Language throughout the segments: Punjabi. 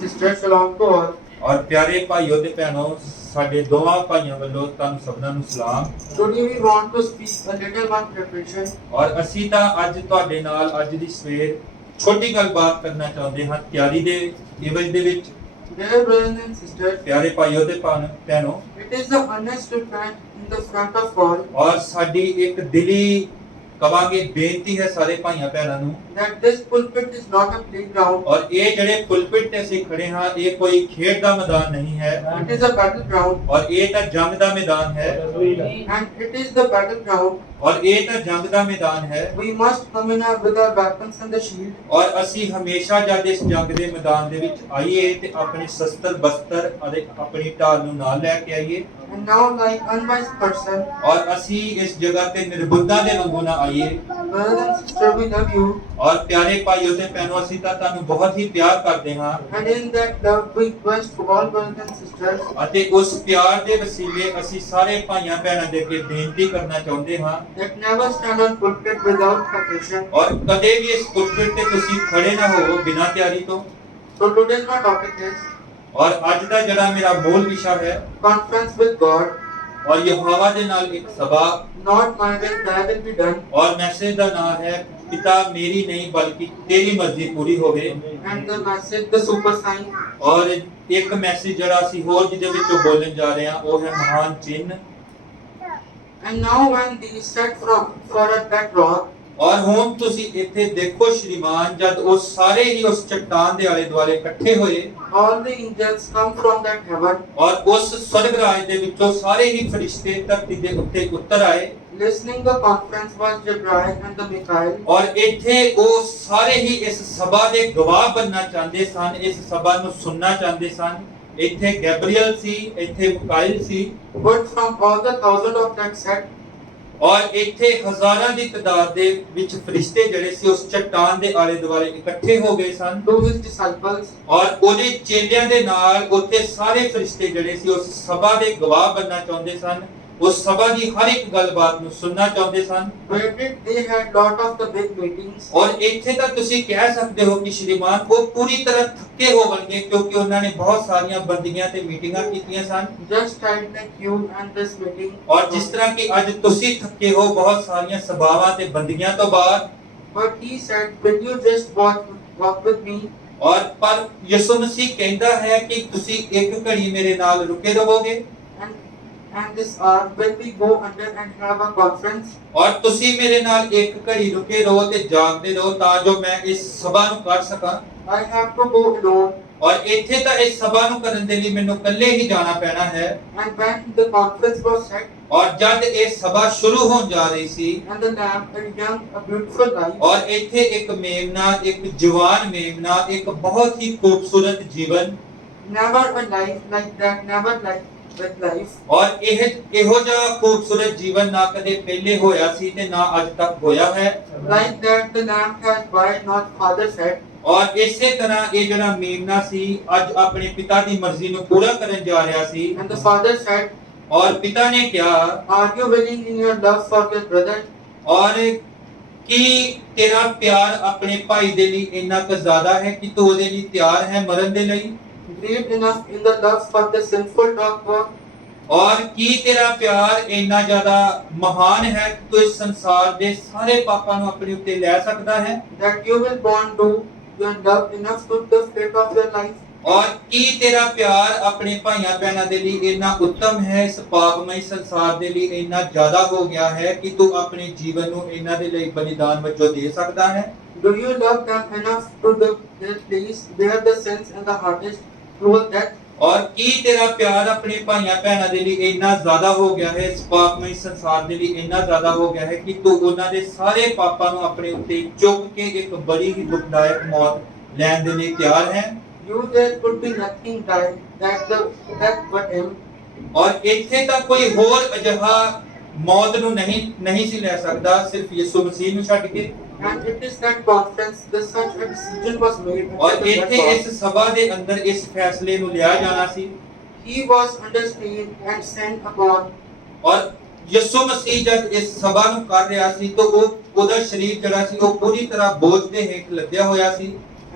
ਸਿਸਟਰ ਸਲਾਮ ਤੋਂ ਔਰ ਪਿਆਰੇ ਭਾਈਓ ਤੇ ਭੈਣੋ, ਸਾਡੇ ਦੋਵਾਂ ਭਾਈਆਂ ਵੱਲੋਂ ਤੁਹਾਨੂੰ ਸਭਨਾਂ ਨੂੰ ਸਲਾਮ। Today we want to speak a little one preparation. ਔਰ ਅਸੀਂ ਤਾਂ ਅੱਜ ਤੁਹਾਡੇ ਨਾਲ ਅੱਜ ਦੀ ਸਵੇਰ ਛੋਟੀ ਗੱਲਬਾਤ ਕਰਨਾ ਚਾਹੁੰਦੇ ਹਾਂ ਤਿਆਰੀ ਦੇ ਇਵਜ ਦੇ ਵਿੱਚ। Dear brothers and sisters, ਪਿਆਰੇ ਭਾਈਓ ਤੇ ਭੈਣੋ, it is the honest repent in the front of all ਔਰ ਸਾਡੀ ਇੱਕ ਦਿਲੀ ਕਵਾਂਗੇ ਬੇਨਤੀ ਹੈ ਸਾਰੇ ਭਾਈਆਂ ਭੈਣਾਂ ਨੂੰ that this pulpit is not a playground. ਔਰ ਇਹ ਜਿਹੜੇ ਪੁਲਪਿਟ ਤੇ ਅਸੀਂ ਖੜੇ ਹਾਂ ਇਹ ਕੋਈ ਖੇਡ ਦਾ ਮੈਦਾਨ ਨਹੀਂ ਹੈ It is a battleground, ਔਰ ਇਹ ਤਾਂ ਜੰਗ ਦਾ ਮੈਦਾਨ ਹੈ and it is the battleground. ਔਰ ਇਹ ਤਾਂ ਜੰਗ ਦਾ ਮੈਦਾਨ ਹੈ। We must come in with our weapons and the shield. ਔਰ ਅਸੀਂ ਹਮੇਸ਼ਾ ਜਦ ਇਸ ਜੰਗ ਦੇ ਮੈਦਾਨ ਦੇ ਵਿੱਚ ਆਈਏ ਤੇ ਆਪਣੇ ਸ਼ਸਤਰ ਬਸਤਰ ਅਤੇ ਆਪਣੀ ਢਾਲ ਨੂੰ ਨਾਲ ਲੈ ਕੇ ਆਈਏ And now, like unwise person, ਔਰ ਅਸੀਂ ਇਸ ਜਗ੍ਹਾ ਤੇ ਨਿਰਬੁੱਧਾਂ ਦੇ ਵਾਂਗੂ ਨਾ ਆਈਏ। brothers and sisters, we love you, ਔਰ ਪਿਆਰੇ ਭਾਈਓ ਤੇ ਭੈਣੋ, ਅਸੀਂ ਤਾਂ ਤੁਹਾਨੂੰ ਬਹੁਤ ਹੀ ਪਿਆਰ ਕਰਦੇ ਹਾਂ and in that love we request to all brothers and sisters ਅਤੇ ਉਸ ਪਿਆਰ ਦੇ ਵਸੀਲੇ ਅਸੀਂ ਸਾਰੇ ਭਾਈਆਂ ਭੈਣਾਂ ਦੇ ਅੱਗੇ ਬੇਨਤੀ ਕਰਨਾ ਚਾਹੁੰਦੇ ਹਾਂ that never stand on pulpit without preparation. ਔਰ ਕਦੇ ਵੀ ਇਸ ਪੁਲਪਿਟ ਤੇ ਤੁਸੀਂ ਖੜੇ ਨਾ ਹੋਵੋ ਬਿਨਾਂ ਤਿਆਰੀ ਤੋਂ। So today's my topic is ਔਰ ਅੱਜ ਦਾ ਜਿਹੜਾ ਮੇਰਾ ਮੂਲ ਵਿਸ਼ਾ ਹੈ conference with God. ਔਰ ਯਹੋਵਾ ਦੇ ਨਾਲ ਇੱਕ ਸਭਾ Not my will, thy will be done. ਔਰ ਮੈਸੇਜ ਦਾ ਨਾਮ ਹੈ ਪਿਤਾ ਮੇਰੀ ਨਹੀਂ ਬਲਕਿ ਤੇਰੀ ਮਰਜ਼ੀ ਪੂਰੀ ਹੋਵੇ। And the message, the super sign. ਔਰ ਇੱਕ ਮੈਸੇਜ ਜਿਹੜਾ ਅਸੀਂ ਹੋਰ ਜਿਹਦੇ ਵਿੱਚੋਂ ਬੋਲਣ ਜਾ ਰਹੇ ਹਾਂ ਉਹ ਹੈ ਮਹਾਨ ਚਿੰਨ੍ਹ। And now when these set for at that rock, ਔਰ ਹੁਣ ਤੁਸੀਂ ਇੱਥੇ ਦੇਖੋ ਸ਼੍ਰੀਮਾਨ, ਜਦ ਉਹ ਸਾਰੇ ਹੀ ਉਸ ਚੱਟਾਨ ਦੇ ਆਲੇ ਦੁਆਲੇ ਇਕੱਠੇ ਹੋਏ all the angels come from that heaven, ਔਰ ਉਸ ਸਵਰਗ ਰਾਜ ਦੇ ਵਿੱਚੋਂ ਸਾਰੇ ਹੀ ਫਰਿਸ਼ਤੇ ਧਰਤੀ ਦੇ ਉੱਤੇ ਉਤਰ ਆਏ। listening the conference was Gabriel and the Michael. ਔਰ ਇੱਥੇ ਉਹ ਸਾਰੇ ਹੀ ਇਸ ਸਭਾ ਦੇ ਗਵਾਹ ਬਣਨਾ ਚਾਹੁੰਦੇ ਸਨ, ਇਸ ਸਭਾ ਨੂੰ ਸੁਣਨਾ ਚਾਹੁੰਦੇ ਸਨ। ਇੱਥੇ ਗੈਬਰੀਅਲ ਸੀ, ਇੱਥੇ ਮਿਕਾਇਲ ਸੀ But from all the thousand of that set, ਔਰ ਇੱਥੇ ਹਜ਼ਾਰਾਂ ਦੀ ਤਾਦਾਦ ਦੇ ਵਿੱਚ ਫਰਿਸ਼ਤੇ ਜਿਹੜੇ ਸੀ ਉਸ ਚੱਟਾਨ ਦੇ ਆਲੇ ਦੁਆਲੇ ਇਕੱਠੇ ਹੋ ਗਏ ਸਨ। to his disciples, ਔਰ ਉਹਦੇ ਚੇਲਿਆਂ ਦੇ ਨਾਲ ਉੱਥੇ ਸਾਰੇ ਫਰਿਸ਼ਤੇ ਜਿਹੜੇ ਸੀ ਉਸ ਸਭਾ ਦੇ ਗਵਾਹ ਬਣਨਾ ਚਾਹੁੰਦੇ ਸਨ, ਉਸ ਸਭਾ ਦੀ ਹਰ ਇੱਕ ਗੱਲਬਾਤ ਨੂੰ ਸੁਣਨਾ ਚਾਹੁੰਦੇ ਸਨ। where did they had lot of the big meetings. ਔਰ ਇੱਥੇ ਤਾਂ ਤੁਸੀਂ ਕਹਿ ਸਕਦੇ ਹੋ ਕਿ ਸ਼੍ਰੀਮਾਨ ਉਹ ਪੂਰੀ ਤਰ੍ਹਾਂ ਥੱਕੇ ਹੋਣਗੇ ਕਿਉਂਕਿ ਉਹਨਾਂ ਨੇ ਬਹੁਤ ਸਾਰੀਆਂ ਬੰਦੀਆਂ ਤੇ ਮੀਟਿੰਗਾਂ ਕੀਤੀਆਂ ਸਨ। Just like you and this meeting. ਔਰ ਜਿਸ ਤਰ੍ਹਾਂ ਕਿ ਅੱਜ ਤੁਸੀਂ ਥੱਕੇ ਹੋ ਬਹੁਤ ਸਾਰੀਆਂ ਸਭਾਵਾਂ ਤੇ ਬੰਦੀਆਂ ਤੋਂ ਬਾਅਦ। But he said, will you just walk with me? ਔਰ ਪਰ ਯਿਸੂ ਮਸੀਹ ਕਹਿੰਦਾ ਹੈ ਕਿ ਤੁਸੀਂ ਇੱਕ ਘੜੀ ਮੇਰੇ ਨਾਲ ਰੁਕੇ ਰਹੋਗੇ And this hour will we go under and have a conference. ਔਰ ਤੁਸੀਂ ਮੇਰੇ ਨਾਲ ਇੱਕ ਘੜੀ ਰੁਕੇ ਰਹੋ ਤੇ ਜਾਗਦੇ ਰਹੋ ਤਾਂ ਜੋ ਮੈਂ ਇਸ ਸਭਾ ਨੂੰ ਕਰ ਸਕਾਂ। I have to go alone. ਔਰ ਇੱਥੇ ਤਾਂ ਇਸ ਸਭਾ ਨੂੰ ਕਰਨ ਦੇ ਲਈ ਮੈਨੂੰ ਇਕੱਲੇ ਹੀ ਜਾਣਾ ਪੈਣਾ ਹੈ। And when the conference was set, ਔਰ ਜਦ ਇਹ ਸਭਾ ਸ਼ੁਰੂ ਹੋਣ ਜਾ ਰਹੀ ਸੀ and the lamb, a young, a beautiful life, ਔਰ ਇੱਥੇ ਇੱਕ ਮੇਮਨਾ, ਇੱਕ ਜਵਾਨ ਮੇਮਨਾ, ਇੱਕ ਬਹੁਤ ਹੀ ਖੂਬਸੂਰਤ ਜੀਵਨ never a life like that, never like with life. ਔਰ ਇਹੋ ਜਿਹਾ ਖੂਬਸੂਰਤ ਜੀਵਨ ਨਾ ਕਦੇ ਪਹਿਲੇ ਹੋਇਆ ਸੀ ਤੇ ਨਾ ਅੱਜ ਤੱਕ ਹੋਇਆ ਹੈ। Like that the lamb has by not father said. ਔਰ ਇਸੇ ਤਰ੍ਹਾਂ ਇਹ ਜਿਹੜਾ ਮੇਮਨਾ ਸੀ ਅੱਜ ਆਪਣੇ ਪਿਤਾ ਦੀ ਮਰਜ਼ੀ ਨੂੰ ਪੂਰਾ ਕਰਨ ਜਾ ਰਿਹਾ ਸੀ। And the father said, ਔਰ ਪਿਤਾ ਨੇ ਕਿਹਾ are you willing in your love for your brother? ਔਰ ਕੀ ਤੇਰਾ ਪਿਆਰ ਆਪਣੇ ਭਾਈ ਦੇ ਲਈ ਇੰਨਾ ਕੁ ਜ਼ਿਆਦਾ ਹੈ ਕਿ ਤੂੰ ਉਹਦੇ ਲਈ ਤਿਆਰ ਹੈ ਮਰਨ ਦੇ ਲਈ? Great enough in the love for the sinful dog work. ਔਰ ਕੀ ਤੇਰਾ ਪਿਆਰ ਇੰਨਾ ਜ਼ਿਆਦਾ ਮਹਾਨ ਹੈ ਕਿ ਤੂੰ ਇਸ ਸੰਸਾਰ ਦੇ ਸਾਰੇ ਪਾਪਾਂ ਨੂੰ ਆਪਣੇ ਉੱਤੇ ਲੈ ਸਕਦਾ ਹੈ? That you will bond to your love enough to the fate of your life. ਔਰ ਕੀ ਤੇਰਾ ਪਿਆਰ ਆਪਣੇ ਭਾਈਆਂ ਭੈਣਾਂ ਦੇ ਲਈ ਇੰਨਾ ਉੱਤਮ ਹੈ, ਇਸ ਪਾਪਮਈ ਸੰਸਾਰ ਦੇ ਲਈ ਇੰਨਾ ਜ਼ਿਆਦਾ ਹੋ ਗਿਆ ਹੈ ਕਿ ਤੂੰ ਆਪਣੇ ਜੀਵਨ ਨੂੰ ਇਹਨਾਂ ਦੇ ਲਈ ਬਲੀਦਾਨ ਵਜੋਂ ਦੇ ਸਕਦਾ ਹੈ? Do you love them enough to the place bear the sins and the hardest cruel death? ਔਰ ਕੀ ਤੇਰਾ ਪਿਆਰ ਆਪਣੇ ਭਾਈਆਂ ਭੈਣਾਂ ਦੇ ਲਈ ਇੰਨਾ ਜ਼ਿਆਦਾ ਹੋ ਗਿਆ ਹੈ, ਇਸ ਪਾਪਮਈ ਸੰਸਾਰ ਦੇ ਲਈ ਇੰਨਾ ਜ਼ਿਆਦਾ ਹੋ ਗਿਆ ਹੈ ਕਿ ਤੂੰ ਉਹਨਾਂ ਦੇ ਸਾਰੇ ਪਾਪਾਂ ਨੂੰ ਆਪਣੇ ਉੱਤੇ ਚੁੱਕ ਕੇ ਇੱਕ ਬੜੀ ਹੀ ਦੁਖਦਾਇਕ ਮੌਤ ਲੈਣ ਦੇ ਲਈ ਤਿਆਰ ਹੈ? You there could be nothing died that the death but him. ਔਰ ਇੱਥੇ ਤਾਂ ਕੋਈ ਹੋਰ ਅਜਿਹਾ ਮੌਤ ਨੂੰ ਨਹੀਂ ਸੀ ਲੈ ਸਕਦਾ ਸਿਰਫ ਯਿਸੂ ਮਸੀਹ ਨੂੰ ਛੱਡ ਕੇ। And it is that conference that such a decision was made. ਔਰ ਇੱਥੇ ਇਸ ਸਭਾ ਦੇ ਅੰਦਰ ਇਸ ਫੈਸਲੇ ਨੂੰ ਲਿਆ ਜਾਣਾ ਸੀ। He was understood and sent upon. ਔਰ ਯਿਸੂ ਮਸੀਹ ਜਦ ਇਸ ਸਭਾ ਨੂੰ ਕਰ ਰਿਹਾ ਸੀ ਤਾਂ ਉਹਦਾ ਸਰੀਰ ਜਿਹੜਾ ਸੀ ਉਹ ਪੂਰੀ ਤਰ੍ਹਾਂ ਬੋਝ ਦੇ ਹੇਠ ਲੱਦਿਆ ਹੋਇਆ ਸੀ।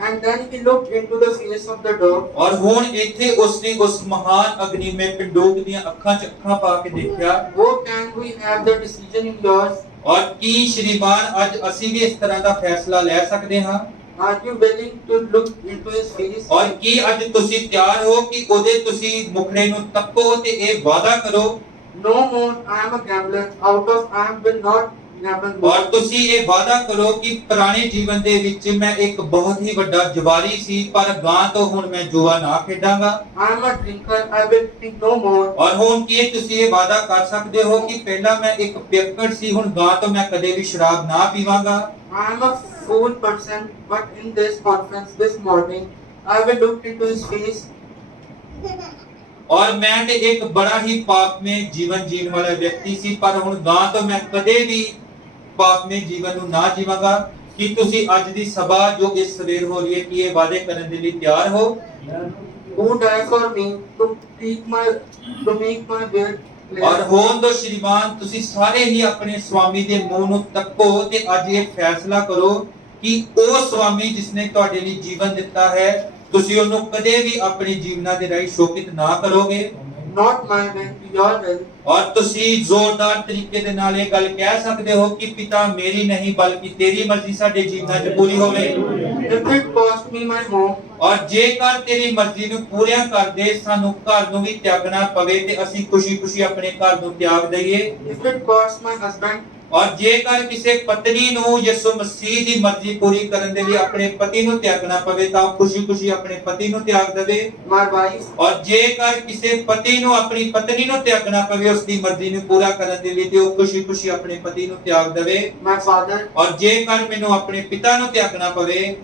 And then he looked into the face of the dog. ਔਰ ਹੁਣ ਇੱਥੇ ਉਸਨੇ ਉਸ ਮਹਾਨ ਅਗਨੀਮय ਪਿੰਡੂਕ ਦੀਆਂ ਅੱਖਾਂ 'ਚ ਅੱਖਾਂ ਪਾ ਕੇ ਦੇਖਿਆ। Oh, can we have the decision in yours? ਔਰ ਕੀ ਸ਼੍ਰੀਮਾਨ ਅੱਜ ਅਸੀਂ ਵੀ ਇਸ ਤਰ੍ਹਾਂ ਦਾ ਫੈਸਲਾ ਲੈ ਸਕਦੇ ਹਾਂ? Are you willing to look into his face? ਔਰ ਕੀ ਅੱਜ ਤੁਸੀਂ ਤਿਆਰ ਹੋ ਕਿ ਉਹਦੇ ਤੁਸੀਂ ਮੁਖੜੇ ਨੂੰ ਤੱਕੋ ਤੇ ਇਹ ਵਾਅਦਾ ਕਰੋ? No more, I am a gambler. Out of I will not gamble more. ਔਰ ਤੁਸੀਂ ਇਹ ਵਾਅਦਾ ਕਰੋ ਕਿ ਪੁਰਾਣੇ ਜੀਵਨ ਦੇ ਵਿੱਚ ਮੈਂ ਇੱਕ ਬਹੁਤ ਹੀ ਵੱਡਾ ਜੁਆਰੀ ਸੀ, ਪਰ ਗਾਂ ਤੋਂ ਹੁਣ ਮੈਂ ਜੂਆ ਨਾ ਖੇਡਾਂਗਾ। I am a drinker. I will drink no more. ਔਰ ਹੁਣ ਕੀ ਤੁਸੀਂ ਇਹ ਵਾਅਦਾ ਕਰ ਸਕਦੇ ਹੋ ਕਿ ਪਹਿਲਾਂ ਮੈਂ ਇੱਕ ਪਿਅਕੜ ਸੀ, ਹੁਣ ਗਾਂ ਤੋਂ ਮੈਂ ਕਦੇ ਵੀ ਸ਼ਰਾਬ ਨਾ ਪੀਵਾਂਗਾ। I am a fool person, but in this conference this morning, I will look into his face. ਔਰ ਮੈਂ ਤੇ ਇੱਕ ਬੜਾ ਹੀ ਪਾਪਮय ਜੀਵਨ ਜੀਣ ਵਾਲਾ ਵਿਅਕਤੀ ਸੀ, ਪਰ ਹੁਣ ਗਾਂ ਤੋਂ ਮੈਂ ਕਦੇ ਵੀ ਪਾਪਮय ਜੀਵਨ ਨੂੰ ਨਾ ਜੀਵਾਂਗਾ। ਕਿ ਤੁਸੀਂ ਅੱਜ ਦੀ ਸਭਾ ਜੋ ਇਸ ਸਵੇਰ ਹੋ ਰਹੀ ਹੈ ਕਿ ਇਹ ਵਾਅਦੇ ਕਰਨ ਦੇ ਲਈ ਤਿਆਰ ਹੋ? Who die for me to make my will clear. ਔਰ ਹੋਣ ਦੋ ਸ਼੍ਰੀਮਾਨ, ਤੁਸੀਂ ਸਾਰੇ ਹੀ ਆਪਣੇ ਸਵਾਮੀ ਦੇ ਮੂੰਹ ਨੂੰ ਤੱਕੋ ਤੇ ਅੱਜ ਇਹ ਫੈਸਲਾ ਕਰੋ ਕਿ ਉਹ ਸਵਾਮੀ ਜਿਸਨੇ ਤੁਹਾਡੇ ਲਈ ਜੀਵਨ ਦਿੱਤਾ ਹੈ, ਤੁਸੀਂ ਉਹਨੂੰ ਕਦੇ ਵੀ ਆਪਣੇ ਜੀਵਨਾਂ ਦੇ ਰਾਹੀਂ ਸ਼ੋਕਿਤ ਨਾ ਕਰੋਗੇ। Not my will, your will. ਔਰ ਤੁਸੀਂ ਜ਼ੋਰਦਾਰ ਤਰੀਕੇ ਦੇ ਨਾਲ ਇਹ ਗੱਲ ਕਹਿ ਸਕਦੇ ਹੋ ਕਿ ਪਿਤਾ ਮੇਰੀ ਨਹੀਂ ਬਲਕਿ ਤੇਰੀ ਮਰਜ਼ੀ ਸਾਡੇ ਜੀਵਨਾਂ 'ਚ ਪੂਰੀ ਹੋਵੇ। If it cost me my home, ਔਰ ਜੇਕਰ ਤੇਰੀ ਮਰਜ਼ੀ ਨੂੰ ਪੂਰੀਆਂ ਕਰਦੇ ਸਾਨੂੰ ਘਰ ਨੂੰ ਵੀ ਤਿਆਗਣਾ ਪਵੇ ਤੇ ਅਸੀਂ ਖੁਸ਼ੀ-ਖੁਸ਼ੀ ਆਪਣੇ ਘਰ ਨੂੰ ਤਿਆਗ ਦਈਏ। if it cost my husband, ਔਰ ਜੇਕਰ ਕਿਸੇ ਪਤਨੀ ਨੂੰ ਯਿਸੂ ਮਸੀਹ ਦੀ ਮਰਜ਼ੀ ਪੂਰੀ ਕਰਨ ਦੇ ਲਈ ਆਪਣੇ ਪਤੀ ਨੂੰ ਤਿਆਗਣਾ ਪਵੇ ਤਾਂ ਖੁਸ਼ੀ-ਖੁਸ਼ੀ ਆਪਣੇ ਪਤੀ ਨੂੰ ਤਿਆਗ ਦੇਵੇ। my wife, ਔਰ ਜੇਕਰ ਕਿਸੇ ਪਤੀ ਨੂੰ ਆਪਣੀ ਪਤਨੀ ਨੂੰ ਤਿਆਗਣਾ ਪਵੇ ਉਸ ਦੀ ਮਰਜ਼ੀ ਨੂੰ ਪੂਰਾ ਕਰਨ ਦੇ ਲਈ ਤੇ ਉਹ ਖੁਸ਼ੀ-ਖੁਸ਼ੀ ਆਪਣੇ ਪਤੀ ਨੂੰ ਤਿਆਗ ਦੇਵੇ। my father, ਔਰ ਜੇਕਰ ਮੈਨੂੰ ਆਪਣੇ ਪਿਤਾ ਨੂੰ ਤਿਆਗਣਾ ਪਵੇ,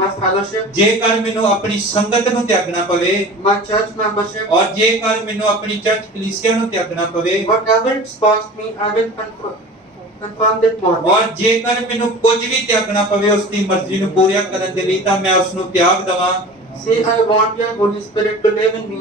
my fellowship, ਜੇਕਰ ਮੈਨੂੰ ਆਪਣੀ ਸੰਗਤ ਨੂੰ ਤਿਆਗਣਾ ਪਵੇ, my church membership, ਔਰ ਜੇਕਰ ਮੈਨੂੰ ਆਪਣੀ ਚਰਚ ਕਲੀਸਿਆ ਨੂੰ ਤਿਆਗਣਾ ਪਵੇ, whatever it's cost me, I will confirm that morning. ਔਰ ਜੇਕਰ ਮੈਨੂੰ ਕੁਝ ਵੀ ਤਿਆਗਣਾ ਪਵੇ ਉਸ ਦੀ ਮਰਜ਼ੀ ਨੂੰ ਪੂਰਾ ਕਰਨ ਦੇ ਲਈ ਤਾਂ ਮੈਂ ਉਸ ਨੂੰ ਤਿਆਗ ਦਵਾਂ। Say, I want your Holy Spirit to live in me.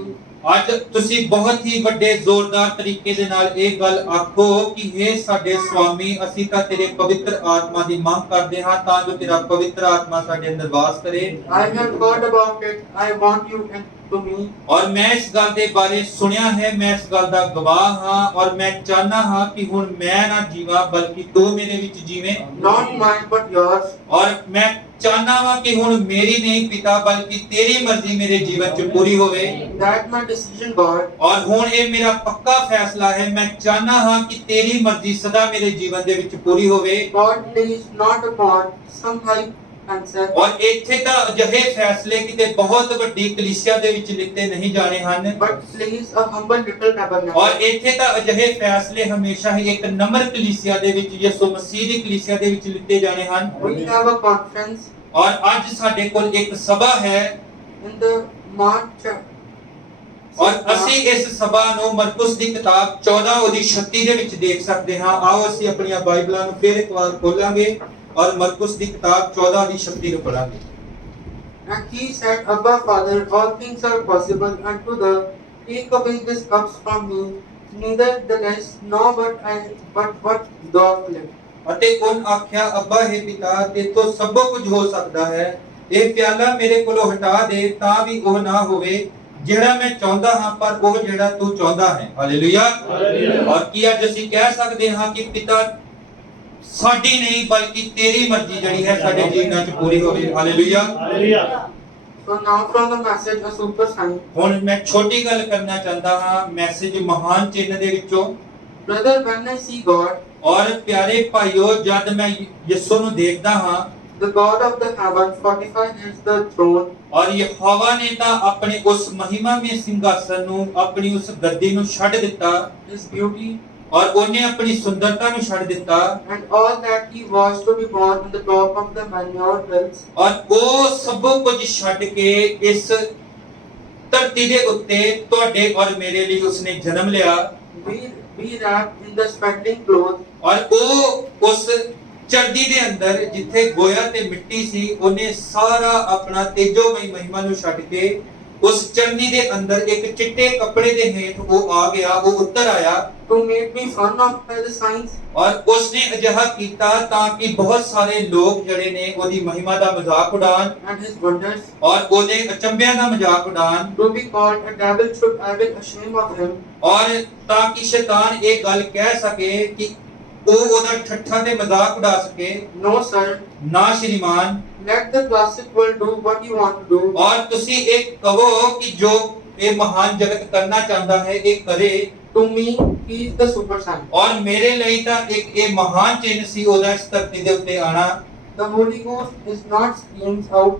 ਅੱਜ ਤੁਸੀਂ ਬਹੁਤ ਹੀ ਵੱਡੇ ਜ਼ੋਰਦਾਰ ਤਰੀਕੇ ਦੇ ਨਾਲ ਇਹ ਗੱਲ ਆਖੋ ਕਿ ਇਹ ਸਾਡੇ ਸਵਾਮੀ ਅਸੀਂ ਤਾਂ ਤੇਰੇ ਪਵਿੱਤਰ ਆਤਮਾ ਦੀ ਮੰਗ ਕਰਦੇ ਹਾਂ ਤਾਂ ਜੋ ਤੇਰਾ ਪਵਿੱਤਰ ਆਤਮਾ ਸਾਡੇ ਅੰਦਰ ਵਾਸ ਕਰੇ। I have heard about it. I want you to me. ਔਰ ਮੈਂ ਇਸ ਗੱਲ ਦੇ ਬਾਰੇ ਸੁਣਿਆ ਹੈ, ਮੈਂ ਇਸ ਗੱਲ ਦਾ ਗਵਾਹ ਹਾਂ ਔਰ ਮੈਂ ਚਾਹਨਾ ਹਾਂ ਕਿ ਹੁਣ ਮੈਂ ਨਾ ਜੀਵਾਂ ਬਲਕਿ ਤੂੰ ਮੇਰੇ ਵਿੱਚ ਜੀਵੇਂ। Not mine, but yours. ਔਰ ਮੈਂ ਚਾਹਨਾ ਹਾਂ ਕਿ ਹੁਣ ਮੇਰੀ ਨਹੀਂ ਪਿਤਾ ਬਲਕਿ ਤੇਰੀ ਮਰਜ਼ੀ ਮੇਰੇ ਜੀਵਨ 'ਚ ਪੂਰੀ ਹੋਵੇ। That my decision, God. ਔਰ ਹੁਣ ਇਹ ਮੇਰਾ ਪੱਕਾ ਫੈਸਲਾ ਹੈ, ਮੈਂ ਚਾਹਨਾ ਹਾਂ ਕਿ ਤੇਰੀ ਮਰਜ਼ੀ ਸਦਾ ਮੇਰੇ ਜੀਵਨ ਦੇ ਵਿੱਚ ਪੂਰੀ ਹੋਵੇ। God, please, not upon some high answer. ਔਰ ਇੱਥੇ ਤਾਂ ਅਜਿਹੇ ਫੈਸਲੇ ਕਿਤੇ ਬਹੁਤ ਵੱਡੀ ਕਲੀਸਿਆ ਦੇ ਵਿੱਚ ਲਿੱਤੇ ਨਹੀਂ ਜਾਣੇ ਹਨ, But please, a humble little tabernacle. ਔਰ ਇੱਥੇ ਤਾਂ ਅਜਿਹੇ ਫੈਸਲੇ ਹਮੇਸ਼ਾ ਹੀ ਇੱਕ ਨਮਰ ਕਲੀਸਿਆ ਦੇ ਵਿੱਚ ਯਿਸੂ ਮਸੀਹ ਦੀ ਕਲੀਸਿਆ ਦੇ ਵਿੱਚ ਲਿੱਤੇ ਜਾਣੇ ਹਨ। We have a conference ਔਰ ਅੱਜ ਸਾਡੇ ਕੋਲ ਇੱਕ ਸਭਾ ਹੈ in the March. ਔਰ ਅਸੀਂ ਇਸ ਸਭਾ ਨੂੰ ਮਰਕੁਸ ਦੀ ਕਿਤਾਬ 14 ਉਹਦੀ 36 ਦੇ ਵਿੱਚ ਦੇਖ ਸਕਦੇ ਹਾਂ। ਆਓ ਅਸੀਂ ਆਪਣੀਆਂ ਬਾਈਬਲਾਂ ਨੂੰ ਫਿਰ ਇੱਕ ਵਾਰ ਖੋਲਾਂਗੇ ਔਰ ਮਰਕੁਸ ਦੀ ਕਿਤਾਬ 14 ਦੀ 36 ਨੂੰ ਪੜਾਂਗੇ। And he said, Abba, Father, all things are possible unto the take away this cups from me, neither the less, nor but what thou wilt. ਅਤੇ ਉਹਨ ਆਖਿਆ, ਅੱਬਾ ਹੈ ਪਿਤਾ, ਤੇਤੋਂ ਸਭੋ ਕੁਝ ਹੋ ਸਕਦਾ ਹੈ, ਇਹ ਪਿਆਲਾ ਮੇਰੇ ਕੋਲੋਂ ਹਟਾ ਦੇ ਤਾਂ ਵੀ ਉਹ ਨਾ ਹੋਵੇ ਜਿਹੜਾ ਮੈਂ ਚਾਹੁੰਦਾ ਹਾਂ ਪਰ ਉਹ ਜਿਹੜਾ ਤੂੰ ਚਾਹੁੰਦਾ ਹੈ। ਹਾਲੇਲੂਇਆ। ਔਰ ਕੀ ਅੱਜ ਅਸੀਂ ਕਹਿ ਸਕਦੇ ਹਾਂ ਕਿ ਪਿਤਾ ਸਾਡੀ ਨਹੀਂ ਬਲਕਿ ਤੇਰੀ ਮਰਜ਼ੀ ਜਿਹੜੀ ਹੈ ਸਾਡੇ ਜੀਵਨਾਂ 'ਚ ਪੂਰੀ ਹੋਵੇ। Hallelujah. So now from the message, a super sign. ਹੁਣ ਮੈਂ ਛੋਟੀ ਗੱਲ ਕਰਨਾ ਚਾਹੁੰਦਾ ਹਾਂ ਮੈਸੇਜ ਮਹਾਨ ਚਿੰਨ੍ਹ ਦੇ ਵਿੱਚੋਂ। Brother, when I see God, ਔਰ ਪਿਆਰੇ ਭਾਈਓ ਜਦ ਮੈਂ ਯਿਸੂ ਨੂੰ ਦੇਖਦਾ ਹਾਂ, the God of the heavens, 45 is the throne. ਔਰ ਯਹੋਵਾ ਨੇ ਤਾਂ ਆਪਣੇ ਉਸ ਮਹਿਮਾਮय ਸਿੰਘਾਸਨ ਨੂੰ ਆਪਣੀ ਉਸ ਗੱਦੀ ਨੂੰ ਛੱਡ ਦਿੱਤਾ His beauty ਔਰ ਉਹਨੇ ਆਪਣੀ ਸੁੰਦਰਤਾ ਨੂੰ ਛੱਡ ਦਿੱਤਾ and all that he was to be born on the top of the manure hills. ਔਰ ਉਹ ਸਭ ਕੁਝ ਛੱਡ ਕੇ ਇਸ ਧਰਤੀ ਦੇ ਉੱਤੇ ਤੁਹਾਡੇ ਔਰ ਮੇਰੇ ਲਈ ਉਸਨੇ ਜਨਮ ਲਿਆ Be wrapped in the spanking cloth. ਔਰ ਉਹ ਉਸ ਚਰਦੀ ਦੇ ਅੰਦਰ ਜਿੱਥੇ ਗੋਇਆ ਤੇ ਮਿੱਟੀ ਸੀ ਉਹਨੇ ਸਾਰਾ ਆਪਣਾ ਤੇਜੋਮਈ ਮਹਿਮਾ ਨੂੰ ਛੱਡ ਕੇ ਉਸ ਚਰਨੀ ਦੇ ਅੰਦਰ ਇੱਕ ਚਿੱਟੇ ਕੱਪੜੇ ਦੇ ਹੇਠ ਉਹ ਆ ਗਿਆ, ਉਹ ਉੱਤਰ ਆਇਆ to make me fun of by the signs ਔਰ ਉਸਨੇ ਅਜਿਹਾ ਕੀਤਾ ਤਾਂ ਕਿ ਬਹੁਤ ਸਾਰੇ ਲੋਕ ਜਿਹੜੇ ਨੇ ਉਹਦੀ ਮਹਿਮਾ ਦਾ ਮਜ਼ਾਕ ਉਡਾਣ and his wonders. ਔਰ ਉਹਦੇ ਅਚੰਭਿਆਂ ਦਾ ਮਜ਼ਾਕ ਉਡਾਣ To be called a devil should I will ashamed of him. ਔਰ ਤਾਂ ਕਿ ਸ਼ੈਤਾਨ ਇਹ ਗੱਲ ਕਹਿ ਸਕੇ ਕਿ ਉਹ ਉਹਦਾ ਠੱਠਾ ਤੇ ਮਜ਼ਾਕ ਉਡਾ ਸਕੇ। No, sir. ਨਾ ਸ਼੍ਰੀਮਾਨ, Let the classic world do what you want to do. ਔਰ ਤੁਸੀਂ ਇਹ ਕਹੋ ਕਿ ਜੋ ਇਹ ਮਹਾਨ ਜਗਤ ਕਰਨਾ ਚਾਹੁੰਦਾ ਹੈ ਇਹ ਕਰੇ। To me, he is the super sign. ਔਰ ਮੇਰੇ ਲਈ ਤਾਂ ਇੱਕ ਇਹ ਮਹਾਨ ਚਿੰਨ੍ਹ ਸੀ ਉਹਦਾ ਇਸ ਧਰਤੀ ਦੇ ਉੱਤੇ ਆਣਾ। The Holy Ghost is not screams out.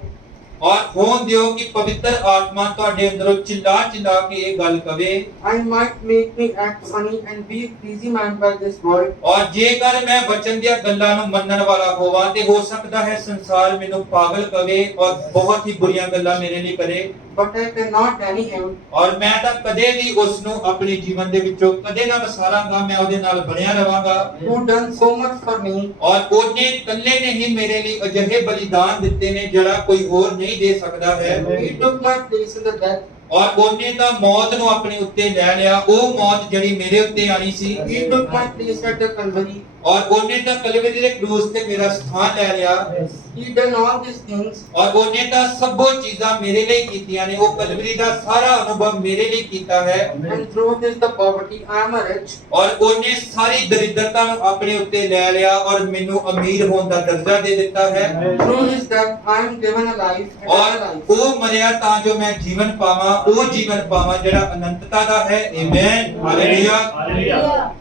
ਔਰ ਹੋਣ ਦਿਓ ਕਿ ਪਵਿੱਤਰ ਆਤਮਾ ਤੁਹਾਡੇ ਅੰਦਰੋਂ ਚਿल्ला ਚਿल्ला ਕੇ ਇਹ ਗੱਲ ਕਵੇ। I might make me act funny and be a crazy man by this world. ਔਰ ਜੇਕਰ ਮੈਂ ਵਚਨ ਦੀਆਂ ਗੱਲਾਂ ਨੂੰ ਮੰਨਣ ਵਾਲਾ ਹੋਵਾਂ ਤੇ ਹੋ ਸਕਦਾ ਹੈ ਸੰਸਾਰ ਮੈਨੂੰ ਪਾਗਲ ਕਵੇ ਔਰ ਬਹੁਤ ਹੀ ਬੁਰੀਆਂ ਗੱਲਾਂ ਮੇਰੇ ਲਈ ਕਰੇ। But I cannot deny him. ਔਰ ਮੈਂ ਤਾਂ ਕਦੇ ਵੀ ਉਸ ਨੂੰ ਆਪਣੇ ਜੀਵਨ ਦੇ ਵਿੱਚੋਂ ਕਦੇ ਨਾ ਵਿਸਾਰਾਂਗਾ, ਮੈਂ ਉਹਦੇ ਨਾਲ ਬਣਿਆ ਰਵਾਂਗਾ। Who done so much for me. ਔਰ ਉਹਨੇ ਇਕੱਲੇ ਨੇ ਹੀ ਮੇਰੇ ਲਈ ਅਜਿਹੇ ਬਲੀਦਾਨ ਦਿੱਤੇ ਨੇ ਜਿਹੜਾ ਕੋਈ ਹੋਰ ਨਹੀਂ ਦੇ ਸਕਦਾ ਹੈ। He took my place in the death. ਔਰ ਉਹਨੇ ਤਾਂ ਮੌਤ ਨੂੰ ਆਪਣੇ ਉੱਤੇ ਲੈ ਲਿਆ, ਉਹ ਮੌਤ ਜਿਹੜੀ ਮੇਰੇ ਉੱਤੇ ਆਣੀ ਸੀ। He took my place at the Calvary. ਔਰ ਉਹਨੇ ਤਾਂ ਕਲਵਰੀ ਦੇ ਕਰੂਸ ਤੇ ਮੇਰਾ ਸਥਾਨ ਲੈ ਲਿਆ। He done all these things. ਔਰ ਉਹਨੇ ਤਾਂ ਸਭੋ ਚੀਜ਼ਾਂ ਮੇਰੇ ਲਈ ਕੀਤੀਆਂ ਨੇ, ਉਹ ਕਲਵਰੀ ਦਾ ਸਾਰਾ ਅਨੁਭਵ ਮੇਰੇ ਲਈ ਕੀਤਾ ਹੈ। And through his the poverty I am a rich. ਔਰ ਉਹਨੇ ਸਾਰੀ ਦਰਿਦਰਤਾ ਨੂੰ ਆਪਣੇ ਉੱਤੇ ਲੈ ਲਿਆ ਔਰ ਮੈਨੂੰ ਅਮੀਰ ਹੋਣ ਦਾ ਦਰਜਾ ਦੇ ਦਿੱਤਾ ਹੈ। Through his death I am given a life and a ਔਰ life. ਉਹ ਮਰਿਆ ਤਾਂ ਜੋ ਮੈਂ ਜੀਵਨ ਪਾਵਾਂ, ਉਹ ਜੀਵਨ ਪਾਵਾਂ ਜਿਹੜਾ ਅਨੰਤਤਾ ਦਾ ਹੈ। Amen, hallelujah.